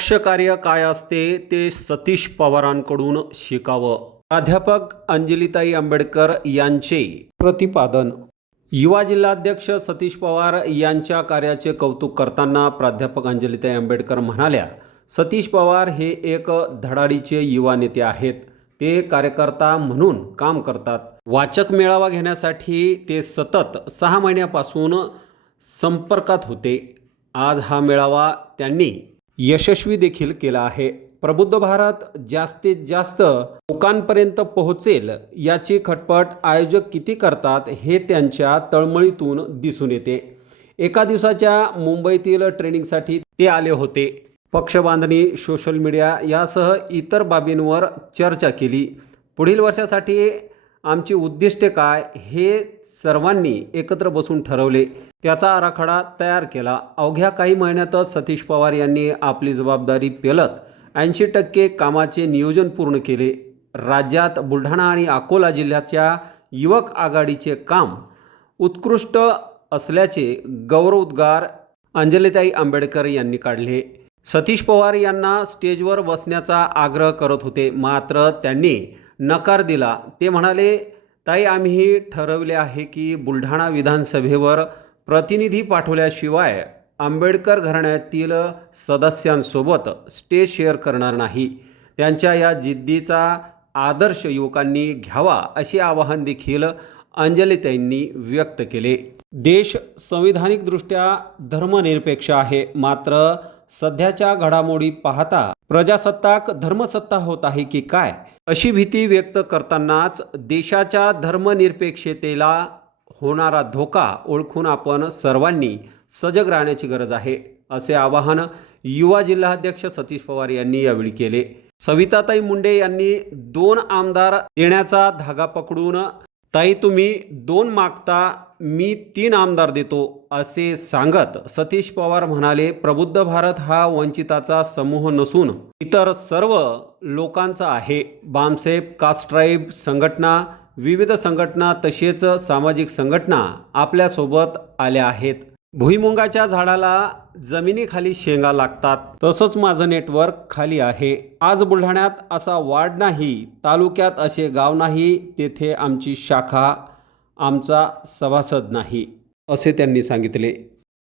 पक्षकार्य काय असते ते सतीश पवारांकडून शिकावं. प्राध्यापक अंजलीताई आंबेडकर यांचे प्रतिपादन. युवा जिल्हाध्यक्ष सतीश पवार यांच्या कार्याचे कौतुक करताना प्राध्यापक अंजलीताई आंबेडकर म्हणाल्या सतीश पवार हे एक धडाडीचे युवा नेते आहेत. ते कार्यकर्ता म्हणून काम करतात. वाचक मेळावा घेण्यासाठी ते सतत सहा महिन्यापासून संपर्कात होते. आज हा मेळावा त्यांनी यशस्वी देखील केला आहे. प्रबुद्ध भारत जास्तीत जास्त लोकांपर्यंत पोहोचेल याची खटपट आयोजक किती करतात हे त्यांच्या तळमळीतून दिसून येते. एका दिवसाच्या मुंबईतील ट्रेनिंगसाठी ते आले होते. पक्षबांधणी सोशल मीडिया यासह इतर बाबींवर चर्चा केली. पुढील वर्षासाठी आमची उद्दिष्टे काय हे सर्वांनी एकत्र बसून ठरवले. त्याचा आराखडा तयार केला. अवघ्या काही महिन्यातच सतीश पवार यांनी आपली जबाबदारी पेलत ऐंशी टक्के कामाचे नियोजन पूर्ण केले. राज्यात बुलढाणा आणि अकोला जिल्ह्याच्या युवक आघाडीचे काम उत्कृष्ट असल्याचे गौरवोद्गार अंजलीताई आंबेडकर यांनी काढले. सतीश पवार यांना स्टेजवर बसण्याचा आग्रह करत होते. मात्र त्यांनी नकार दिला. ते म्हणाले ताई आम्ही ठरवले आहे की बुलढाणा विधानसभेवर प्रतिनिधी पाठवल्याशिवाय आंबेडकर घराण्यातील सदस्यांसोबत स्टेज शेअर करणार नाही. त्यांच्या या जिद्दीचा आदर्श युवकांनी घ्यावा असे आवाहन देखील अंजलीताईंनी व्यक्त केले. देश संविधानिकदृष्ट्या धर्मनिरपेक्ष आहे. मात्र सध्याच्या घडामोडी पाहता प्रजासत्ताक धर्मसत्ता होत आहे की काय? अशी भीती व्यक्त करतानाच देशाच्या धर्मनिरपेक्षतेला होणारा धोका ओळखून आपण सर्वांनी सजग राहण्याची गरज आहे असे आवाहन युवा जिल्हाध्यक्ष सतीश पवार यांनी यावेळी केले. सविताताई मुंडे यांनी दोन आमदार देण्याचा धागा पकडून ताई तुम्ही दोन मागता मी तीन आमदार देतो असे सांगत सतीश पवार म्हणाले प्रबुद्ध भारत हा वंचिताचा समूह नसून इतर सर्व लोकांचा आहे. बामसेफ कास्ट्राईब संघटना विविध संघटना तसेच सामाजिक संघटना आपल्यासोबत आल्या आहेत. भुईमुंगाच्या झाडाला जमिनीखाली शेंगा लागतात. तसंच माझं नेटवर्क खाली आहे. आज बुलढाण्यात असा वार्ड नाही. तालुक्यात असे गाव नाही. तेथे आमची शाखा आमचा सभासद नाही. असे त्यांनी सांगितले.